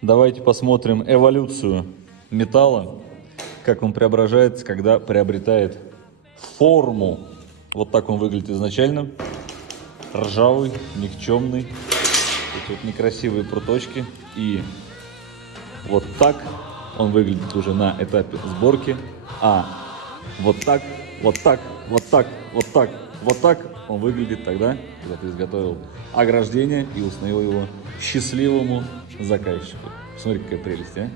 Давайте посмотрим эволюцию металла, как он преображается, когда приобретает форму. Вот так он выглядит изначально. Ржавый, никчемный. Эти вот некрасивые пруточки. И вот так он выглядит уже на этапе сборки. А вот так, вот так, вот так, вот так, вот так он выглядит тогда, когда ты изготовил ограждение и установил его счастливому заказчику. Смотри, какая прелесть, а?